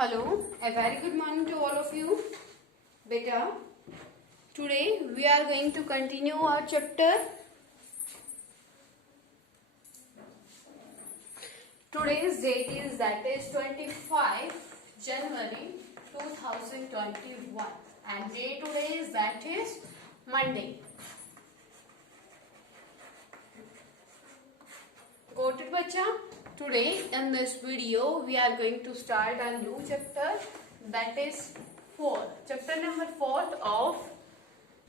Hello, a very good morning to all of you. Beta, today we are going to continue our chapter. Today's date is 25 January 2021 and day today is Monday. Got it, bacha? Today in this video we are going to start a new chapter, that is 4. Chapter number 4 of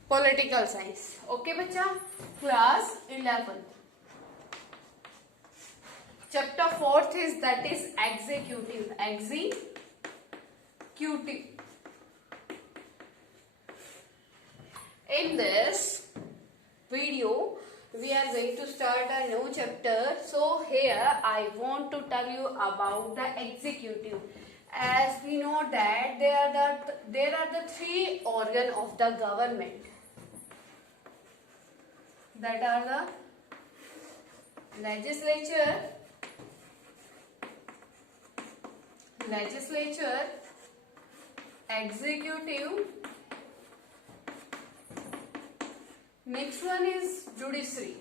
political science. Okay, bacha? Class 11. Chapter 4th is executive. In this video we are going to start a new chapter. So here I want to tell you about the executive. As we know that there are the three organs of the government, that are the legislature, executive, next one is judiciary.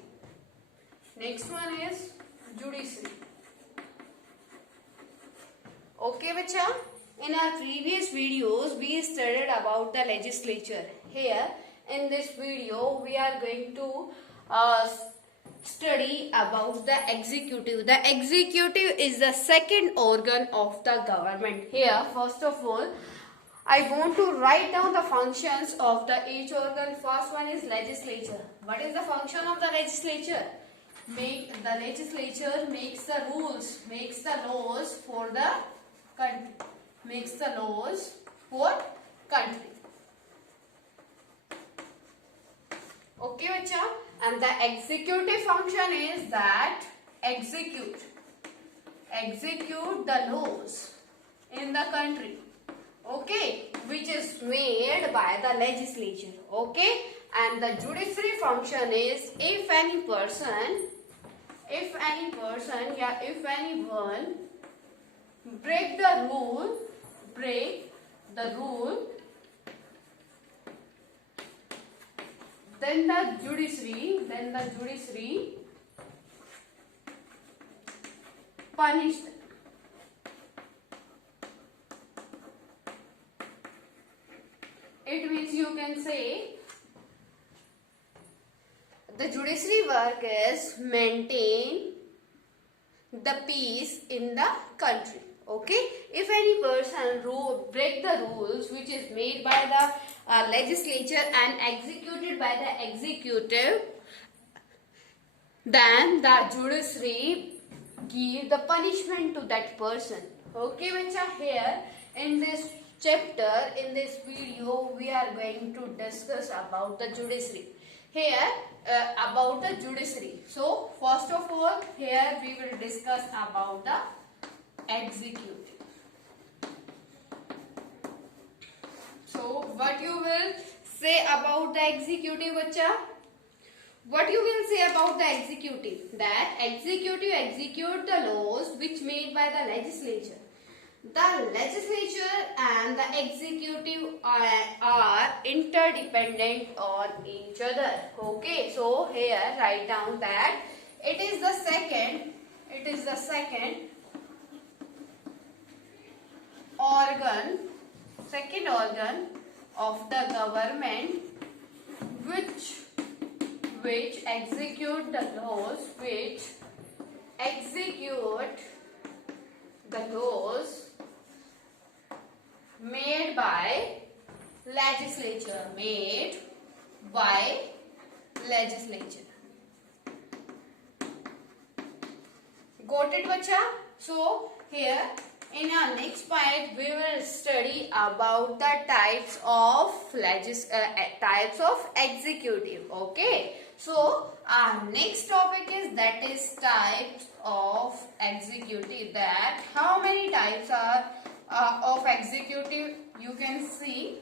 Okay, bacha? In our previous videos we studied about the legislature. Here in this video we are going to study about the executive. The executive is the second organ of the government. Here, first of all, I want to write down the functions of each organ. First one is legislature. What is the function of the legislature? The legislature makes the rules, makes the laws for the country. Okay, bacha? And the executive function is that execute the laws in the country. Okay, which is made by the legislature. Okay, and the judiciary function is if anyone break the rule, then the judiciary punish them. It means you can say the judiciary work is maintain the peace in the country. Okay, if any person break the rules which is made by the legislature and executed by the executive, then the judiciary give the punishment to that person. Okay, bacha? Here in this chapter, in this video, we are going to discuss about the judiciary. Here about the judiciary. So first of all, here we will discuss about the executive. So what you will say about the executive, bacha? What you will say about the executive? That executive execute the laws which made by the legislature. The legislature and the executive are interdependent on each other. Okay, so here write down that it is the second organ of the government which execute the laws made by legislature. Got it, bacha? So here in our next part we will study about the types of executive. Okay, so our next topic is types of executive. That how many types are of executive? You can see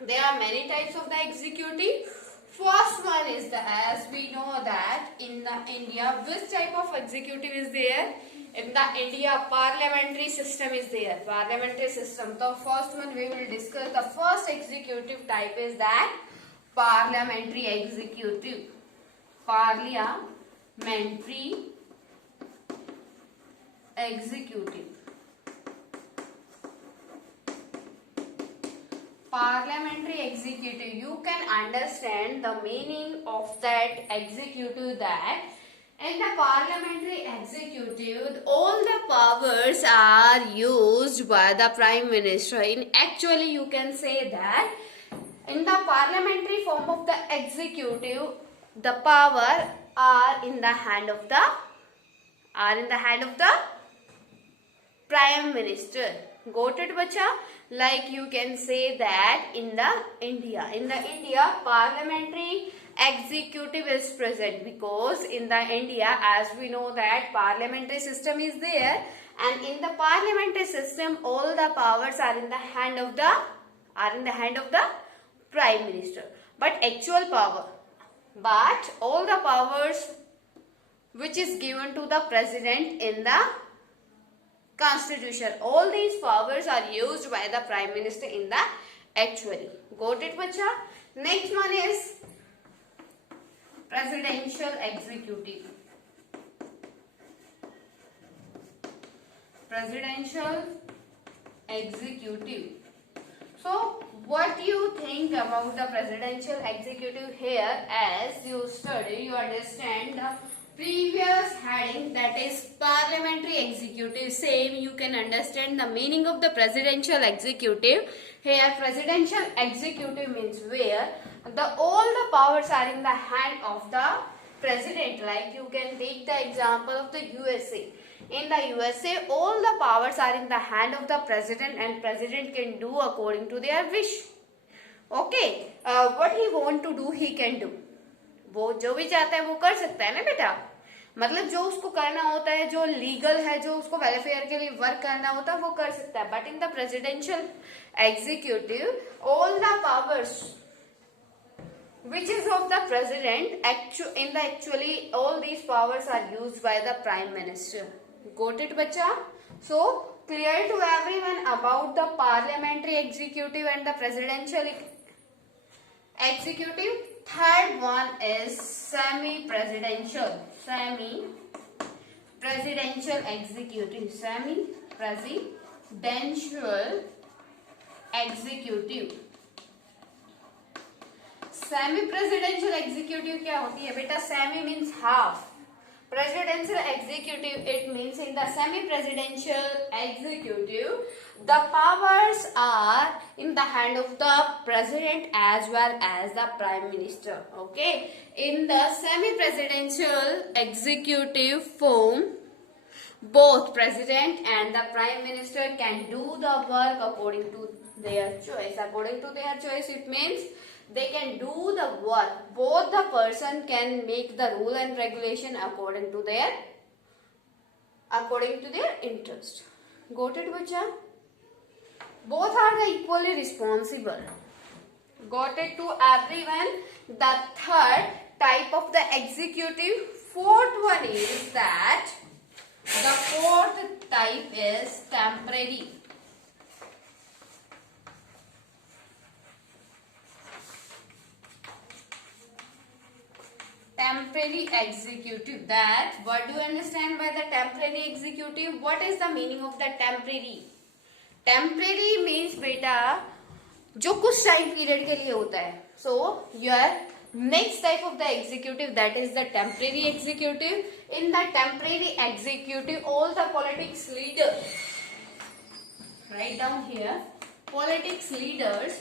there are many types of the executive. First one is as we know that in India, which type of executive is there? In the India, parliamentary system is there. Parliamentary system. The first one we will discuss. The first executive type is that parliamentary executive. Parliamentary executive. Parliamentary executive. You can understand the meaning of that executive, that in the parliamentary executive, all the powers are used by the Prime Minister. In actually, you can say that in the parliamentary form of the executive, the power are in the hand of the Prime Minister. Got it, bacha? Like you can say that in the India, parliamentary executive is present, because in the India, as we know that parliamentary system is there, and in the parliamentary system all the powers are in the hand of the Prime Minister. But all the powers which is given to the President in the Constitution, all these powers are used by the Prime Minister in the actually. Got it, bacha? Next one is presidential executive. Presidential executive. So, what you think about the presidential executive here? As you study, you understand the previous heading, that is parliamentary executive. Same you can understand the meaning of the presidential executive. Here presidential executive means where all the powers are in the hand of the president. Like you can take the example of the USA. In the USA, all the powers are in the hand of the president, and president can do according to their wish. Okay, what he want to do, he can do. वो जो भी चाहता है वो कर सकता है ना बेटा. मतलब जो उसको करना होता है, जो लीगल है, जो उसको वेलफेयर के लिए वर्क करना होता है, वो कर सकता है. But in the presidential executive, all the powers which is of the president, actually all these powers are used by the Prime Minister. Got it, bacha? So clear to everyone about the parliamentary executive and the presidential executive. Third one is semi-presidential executive. Semi-presidential executive. Semi-presidential executive क्या होती है बेटा? Semi means half. Presidential executive, it means in the semi-presidential executive, the powers are in the hand of the president as well as the Prime Minister. Okay, in the semi-presidential executive form, both president and the Prime Minister can do the work according to their choice. According to their choice, it means they can do the work. Both the person can make the rule and regulation according to their interest. Got it, bacha? Both are the equally responsible. Got it to everyone? The third type of the executive. Fourth one is that the fourth type is temporary. Temporary executive. That what do you understand by the temporary executive? What is the meaning of the temporary? Temporary means beta जो कुछ time period के लिए होता है. So your next type of the executive, that is the temporary executive. In the temporary executive, all the politics leaders, write down here, politics leaders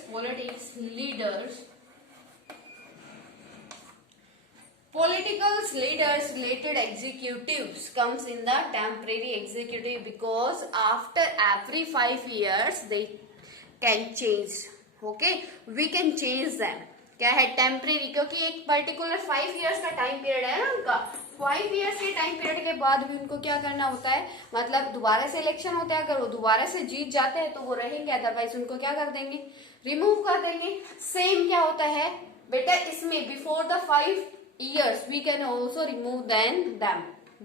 related executives comes in the temporary executive, because after every 5 years they can change. Okay, we can change them. क्या है? Temporary. क्योंकि एक particular 5 years का time period है ना उनका. 5 years के time period के बाद भी उनको क्या करना होता है, मतलब दोबारा से इलेक्शन होता है. अगर वो दोबारा से जीत जाते हैं तो वो रहेंगे, अदरवाइज उनको क्या कर देंगे, रिमूव कर देंगे. सेम क्या होता है बेटा इसमें, before the 5 years we can also remove them.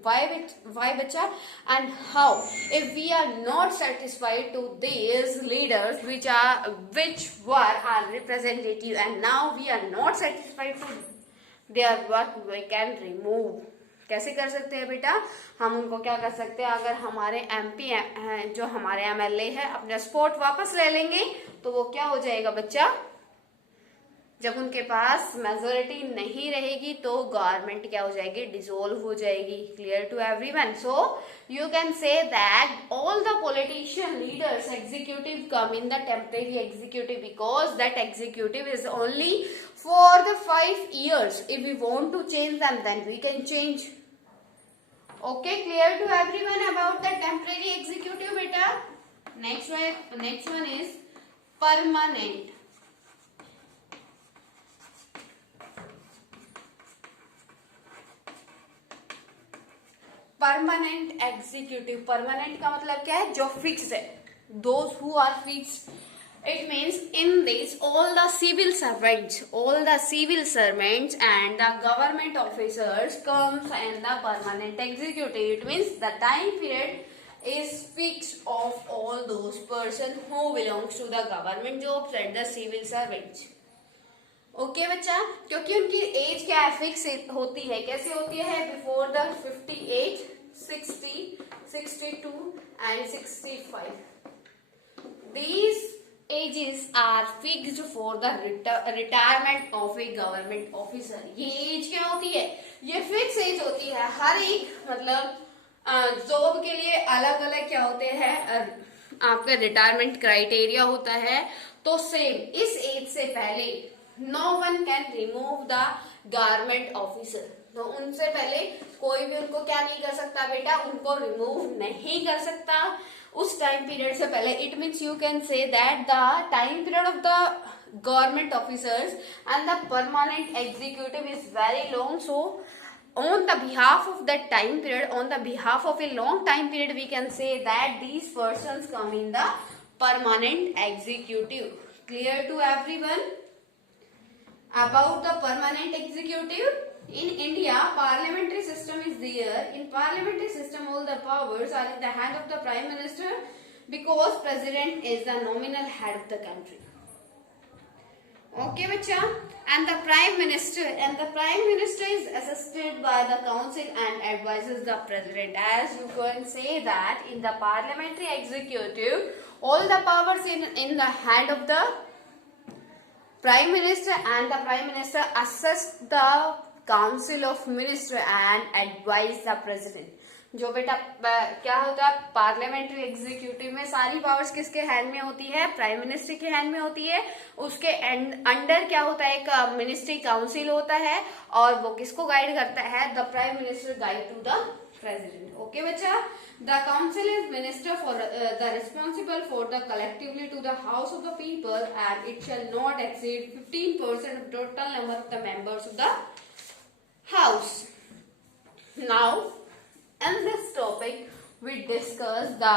why bacha? And how? If we are not satisfied to these leaders which were our representative, and now we are not satisfied to their work, we can remove. कैसे कर सकते हैं बेटा? हम उनको क्या कर सकते हैं, अगर हमारे एमपी जो हमारे एमएलए है अपना स्पोर्ट वापस ले लेंगे तो वो क्या हो जाएगा बच्चा, जब उनके पास मेजोरिटी नहीं रहेगी तो गवर्नमेंट क्या हो जाएगी, डिसॉल्व हो जाएगी. Clear to everyone? So you can say that all the politician leaders executive come in the temporary executive because that executive is only for the 5 years. If we want to change them, then we can change. Okay, clear to everyone about the temporary executive beta? Next one is permanent. Permanent executive. Permanent का मतलब क्या है, जो fix है. Those who are fixed. It means in this all the civil servants and the government officers comes in the permanent executive. It means the time period is fixed of all those person who belongs to the government jobs and the civil servants. Okay बच्चा, क्योंकि उनकी as क्या है, fix होती है. कैसे होती है, before the 58, 60, 62 and 65. These ages are fixed for the retirement of a government officer. ये एज क्या होती है, ये फिक्स एज होती है. हर एक मतलब जॉब के लिए अलग अलग क्या होते हैं, आपका रिटायरमेंट क्राइटेरिया होता है. तो सेम इस एज से पहले no one can remove the government officer. तो उनसे पहले कोई भी उनको क्या नहीं कर सकता बेटा, उनको रिमूव नहीं कर सकता उस टाइम पीरियड से पहले. It means you can say that the time period of the government officers and the permanent executive is very long. So on the behalf of that time period, on the behalf of a long time period, we can say that these persons come in the permanent executive. Clear to everyone about the permanent executive? In India, parliamentary system is there. In parliamentary system, all the powers are in the hand of the prime minister because president is the nominal head of the country. Okay, bacha. And the prime minister is assisted by the council and advises the president. As you can say that in the parliamentary executive, all the powers in the hand of the prime minister, and the prime minister assist the council of minister and advise the president. जो बेटा क्या होता है, parliamentary executive में सारी powers किसके hand में होती है, प्राइम मिनिस्टर के हैंड में होती है. उसके अंडर क्या होता है, एक मिनिस्ट्री काउंसिल होता है और वो किसको गाइड करता है, the prime minister guide to the president. Okay बच्चा, the council is minister for the responsible for the collectively to the house of the people and it shall not exceed 15% of total number of the members of the house. Now in this topic we discuss the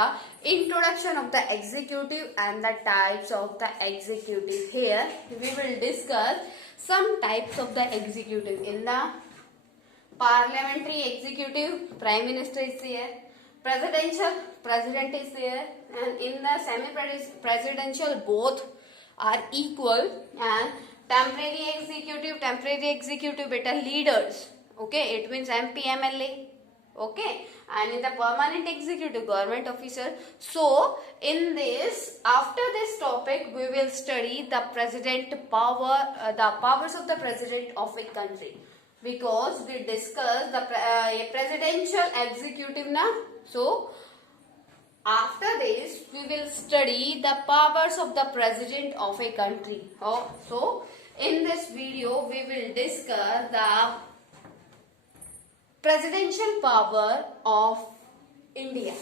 introduction of the executive and the types of the executive. Here we will discuss some types of the executive. In the parliamentary executive, prime minister is there. Presidential, president is there. And in the semi-presidential, both are equal. And temporary executive beta leaders. Okay, it means MP, MLA. Okay, and in the permanent executive, government officer. So in this, after this topic, we will study the president power, the powers of the president of a country. Because we discussed the presidential executive now. So after this we will study the powers of the president of a country. So in this video we will discuss the presidential power of India.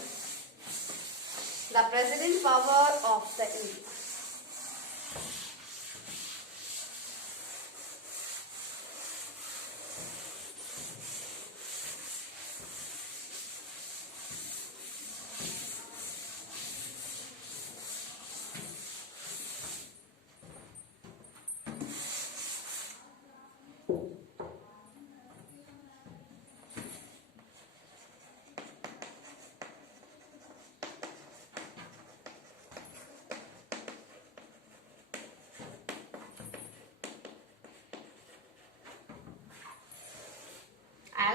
The president power of the India.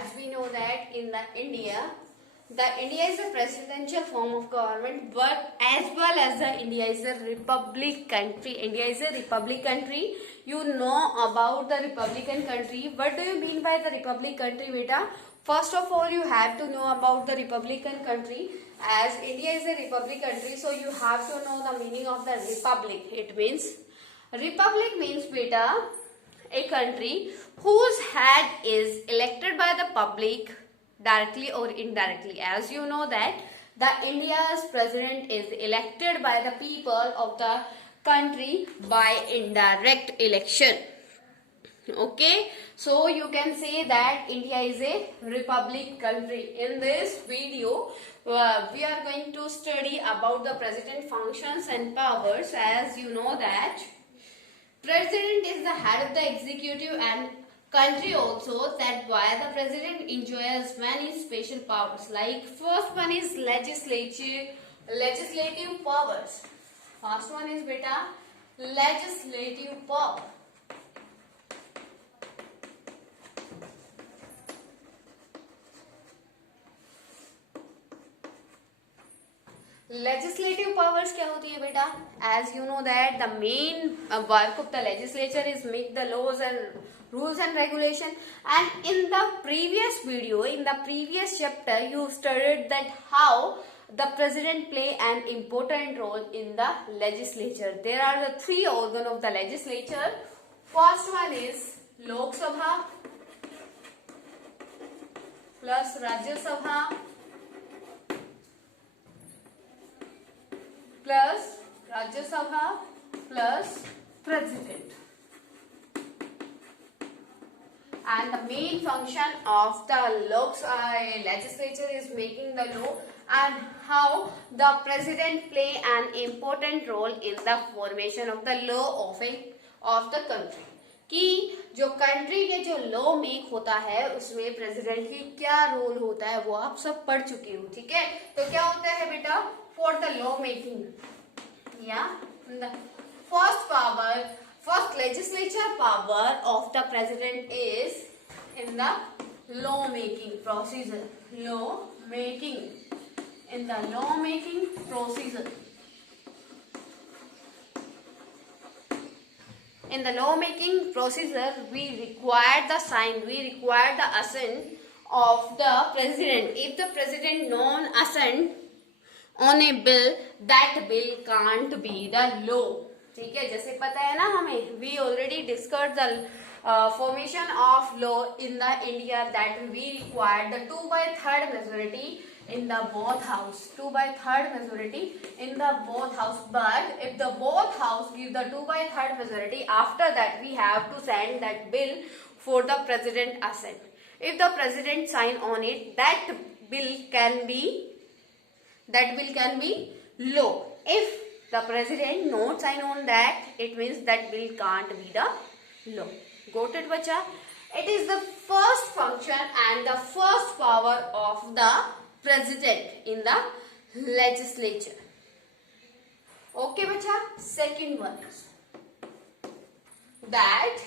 as we know that in the India is a presidential form of government, but as well as the India is a republic country. India is a republic country. You know about the republican country. What do you mean by the republic country, beta? First of all, you have to know about the republican country. As India is a republic country, so you have to know the meaning of the republic. It means republic means, beta, a country whose head is elected by the public directly or indirectly. As you know that the India's president is elected by the people of the country by indirect election. Okay, so you can say that India is a republic country. In this video, we are going to study about the president functions and powers. As you know that president is the head of the executive and country also, that why the president enjoys many special powers. Like first one is legislative powers. First one is, beta, legislative power. Legislative powers क्या होती है, बेटा? As you know that the main work of the legislature is make the laws and rules and regulation. And in the previous video, in the previous chapter, you studied that how the president play an important role in the legislature. There are the three organs of the legislature. First one is Lok Sabha plus Rajya Sabha plus Rajya Sabha plus president. And the main function of the legislature is making the law, and how the president play an important role in the formation of the law of the country. कि जो country के जो law make होता है उसमें president की क्या role होता है वो आप सब पढ़ चुके हो. ठीक है, तो क्या होता है, बेटा, for the law making, the first legislature power of the president is in the law making procedure. In the law making procedure. In the law making procedure, we require the assent of the president. If the president non-assent on a bill, that bill can't be the law. ठीक है, जैसे पता है ना हमें, we already discussed the formation of law in the India, that we require the 2/3 majority in the both house. 2/3 majority in the both house. But if the both house give the 2/3 majority, after that we have to send that bill for the president assent. If the president sign on it, that bill can be law. If the president not sign on that, it means that bill can't be the law. Got it, bacha? It is the first function and the first power of the president in the legislature. Okay, bacha? Second one is that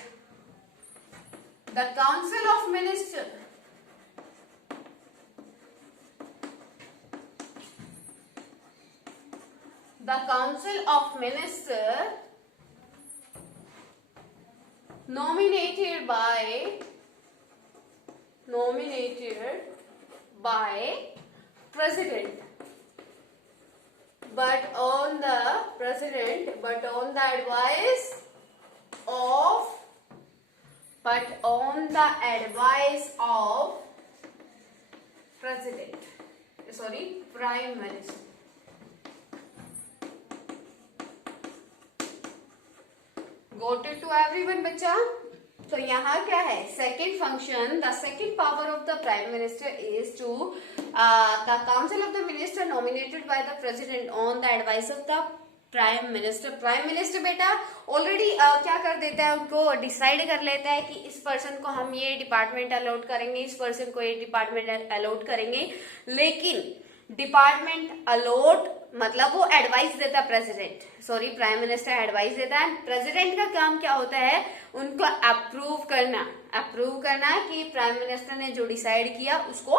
the Council of Ministers nominated by president, but on the advice of prime minister. Got it to everyone, बच्चा? तो यहाँ क्या है, second function, the second power of the prime minister is to the council of the minister nominated by the president on the advice of the prime minister. Prime minister बेटा already क्या कर देता है, उनको डिसाइड कर लेता है कि इस पर्सन को हम ये डिपार्टमेंट अलॉट करेंगे, इस पर्सन को ये डिपार्टमेंट अलॉट करेंगे. लेकिन डिपार्टमेंट अलॉट मतलब वो एडवाइस देता है प्राइम मिनिस्टर एडवाइस देता है। प्रेसिडेंट का काम क्या होता है, उनको अप्रूव करना कि प्राइम मिनिस्टर ने जो डिसाइड किया उसको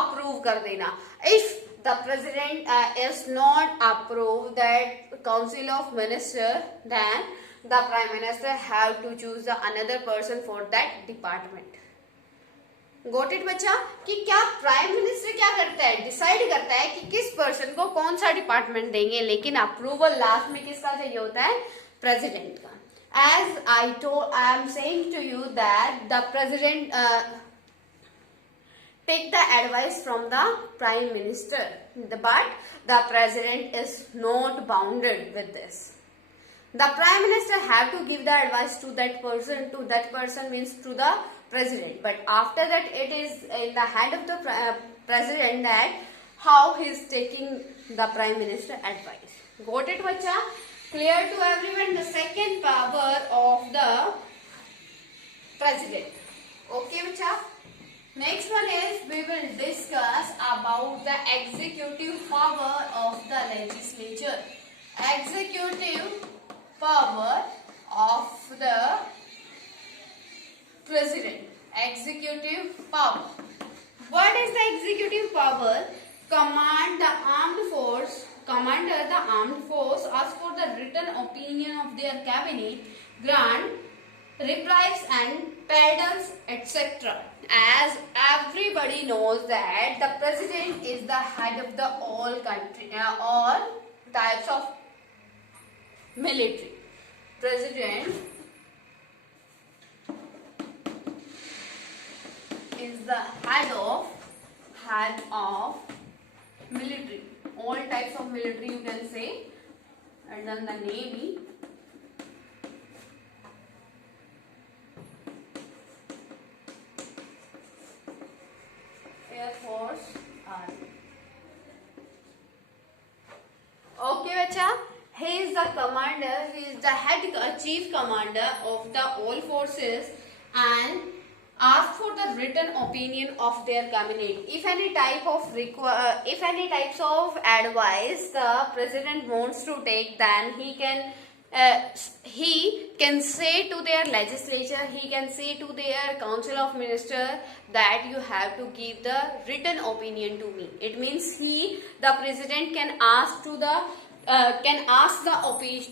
अप्रूव कर देना। If the president is not approve that council of minister, then the prime minister have to choose the another person for that department. Got it बच्चा? कि क्या प्राइम मिनिस्टर क्या करता है, डिसाइड करता है कि किस पर्सन को कौन सा डिपार्टमेंट देंगे, लेकिन अप्रूवल लास्ट में किसका चाहिए होता है, प्रेसिडेंट का। As I am saying to you that the president take the advice from the prime minister, but the president is not bounded with this. The prime minister have to give the advice to that person means to the president, but after that it is in the hand of the president that how he is taking the prime minister advice. Got it bacha? Clear to everyone the second power of the president. Okay bacha? Next one is we will discuss about the executive power of the legislature. Executive power of the president. Executive power. What is the executive power? Commander the armed force ask for the written opinion of their cabinet, grant reprise and pardons, etc. As everybody knows that the president is the head of the all types of military. President is the head of military. All types of military you can say, and then the navy, Air Force, Army. Okay bacha, he is the commander, he is the chief commander of the all forces and ask for the written opinion of their cabinet. If any types of advice the president wants to take, then he can say to their legislature, he can say to their council of minister that you have to give the written opinion to me. It means the president can ask the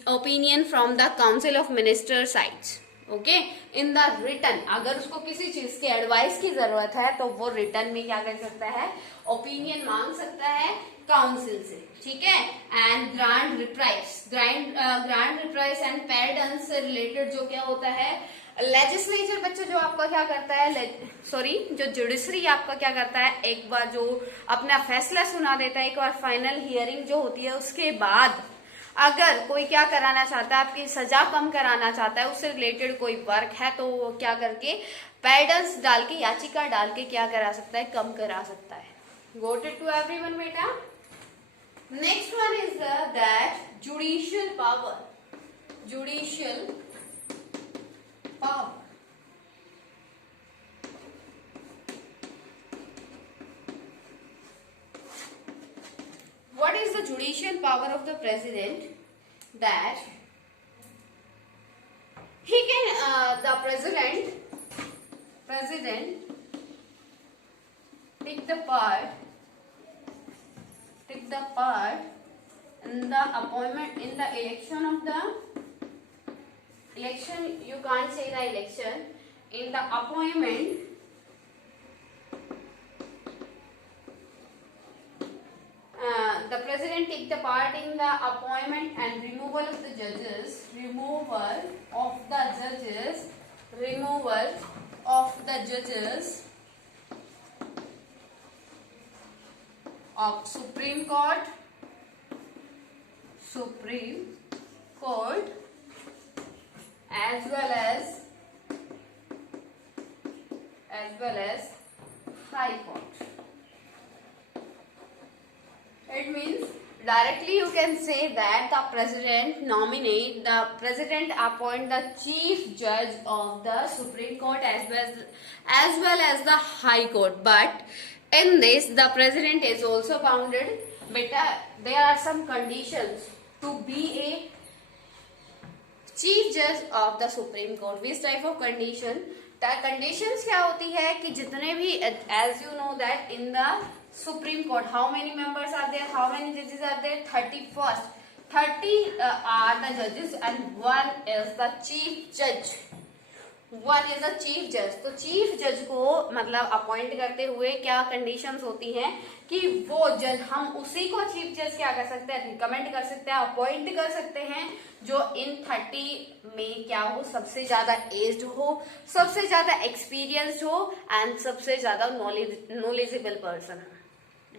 opinion from the council of minister sides. Okay, in the return, अगर उसको किसी चीज के advice की जरूरत है तो वो रिटर्न में क्या कर सकता है, ओपिनियन मांग सकता है काउंसिल से, ठीक है। एंड ग्रांड रिप्राइस एंड पैर्डन से रिलेटेड जो क्या होता है, लेजिस्लेचर बच्चे जो आपका क्या करता है, जो जुडिशरी आपका क्या करता है, एक बार जो अपना फैसला सुना देता है, एक बार फाइनल हियरिंग जो होती है उसके बाद अगर कोई क्या कराना चाहता है, आपकी सजा कम कराना चाहता है, उससे रिलेटेड कोई वर्क है, तो वो क्या करके पैडल्स डाल के, याचिका डाल के क्या करा सकता है, कम करा सकता है। Got it to everyone बेटा? Next one is that judicial power. Judicial power. What is the judicial power of the president? That he can, the president take the part in the appointment, in the election of the election, you can't say the election, in the appointment the president take the part in the appointment and removal of the judges, of Supreme Court, as well as High Court. It means directly you can say that the president appoint the chief judge of the Supreme Court as well as the High Court. But in this, the president is also bounded beta, there are some conditions to be a chief जज of the supreme court. Which type of condition? Conditions क्या होती है कि जितने भी, as you know that in the supreme court how many members are there, how many जजेस are there? 30 are the judges and one is the chief judge. One is a chief जज. तो chief जज को मतलब appoint करते हुए क्या conditions होती हैं कि वो जज, हम उसी को चीफ जज क्या कर सकते हैं, रिकमेंड कर सकते हैं, अपॉइंट कर सकते हैं जो इन 30 में क्या हो, सबसे ज्यादा एज्ड हो, सबसे ज्यादा एक्सपीरियंस्ड हो एंड सबसे ज्यादा knowledgeable person.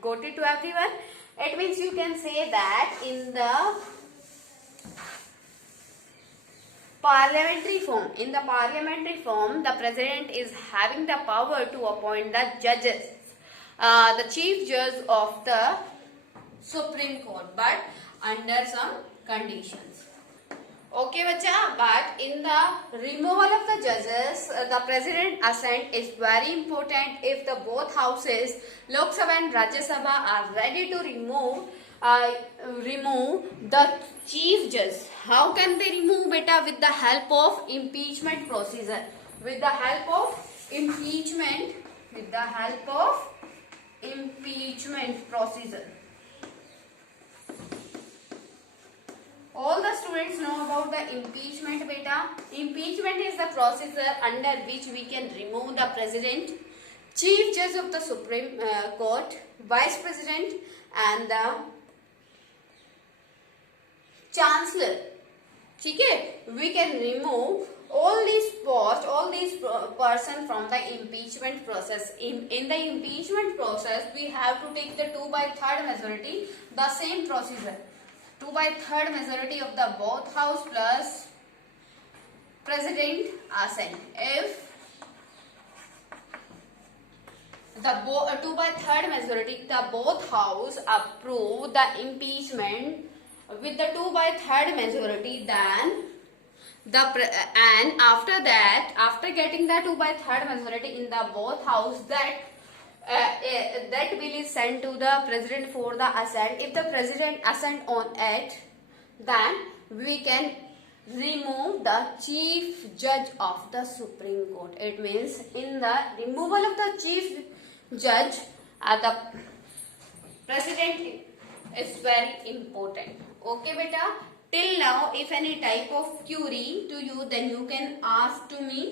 Got it to everyone? It means you can say that in the parliamentary form, the president is having the power to appoint the judges, the chief judge of the Supreme Court, but under some conditions. Okay, bacha. But in the removal of the judges, the president assent is very important. If the both houses, Lok Sabha and Rajya Sabha, are ready to remove the chief judge. How can they remove, beta? With the help of impeachment procedure. With the help of impeachment. With the help of impeachment procedure. All the students know about the impeachment, beta. Impeachment is the procedure under which we can remove the president, chief judge of the Supreme Court, vice president, and the chancellor. ठीक है? We can remove all these posts, all these person from the impeachment process. In the impeachment process, we have to take the 2/3 majority, the same procedure. 2/3 majority of the both house plus president assent. If the 2/3 majority, the both house approve the impeachment with the 2/3 majority, then and after that, after getting the 2/3 majority in the both house, that bill is sent to the president for the assent. If the president assent on it, then we can remove the chief judge of the Supreme Court. It means in the removal of the chief judge, the president is very important. Okay, beta. Till now, if any type of query to you, then you can ask to me.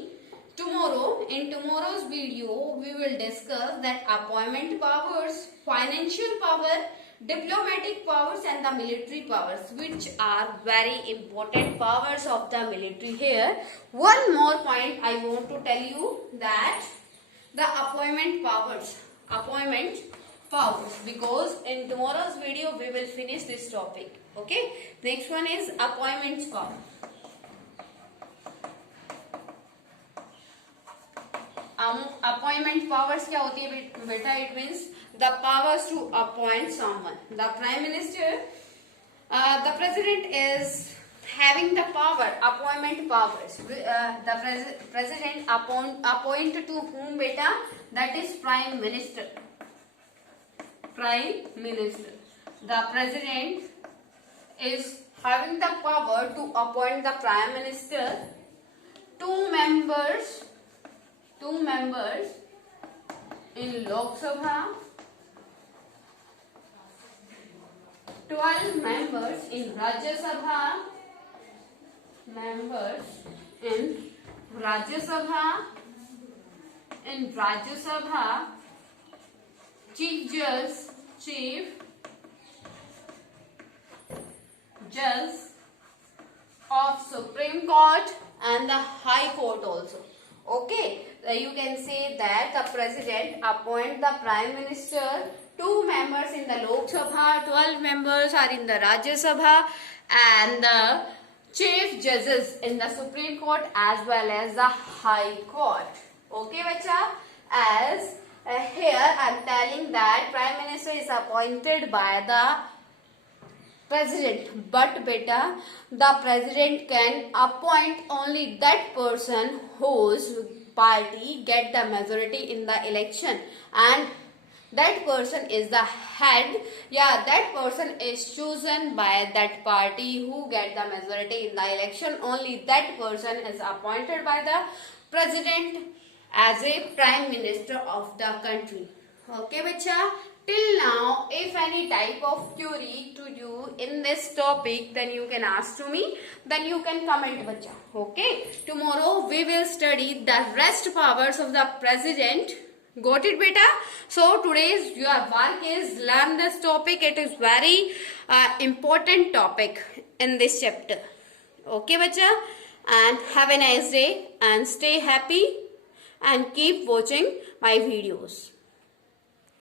Tomorrow, in tomorrow's video, we will discuss that appointment powers, financial power, diplomatic powers and the military powers, which are very important powers of the military. Here, one more point I want to tell you, that the appointment powers, because in tomorrow's video we will finish this topic. Okay, next one is appointment power. Appointment powers क्या होती है बेटा? It means the powers to appoint someone. The prime minister, the president is having the power, appointment powers. The president appoint to whom, beta? That is prime minister. Prime minister. The president is having the power to appoint the prime minister, two members in Lok Sabha, 12 members in Rajya Sabha, chief judge of Supreme Court and the High Court also. Okay, you can say that the president appoint the prime minister, 2 members in the Lok Sabha, 12 members are in the Rajya Sabha, and the chief judges in the Supreme Court as well as the High Court. Okay, bacha? As here I am telling that prime minister is appointed by the president, but beta, the president can appoint only that person whose party get the majority in the election, and that person is the head. Yeah, that person is chosen by that party who get the majority in the election. Only that person is appointed by the president as a prime minister of the country. Okay bacha, till now if any type of query to you in this topic, then you can ask to me, then you can comment bacha. Okay, tomorrow we will study the rest powers of the president. Got it beta? So today's your work is learn this topic. It is very important topic in this chapter. Okay bacha, and have a nice day and stay happy and keep watching my videos.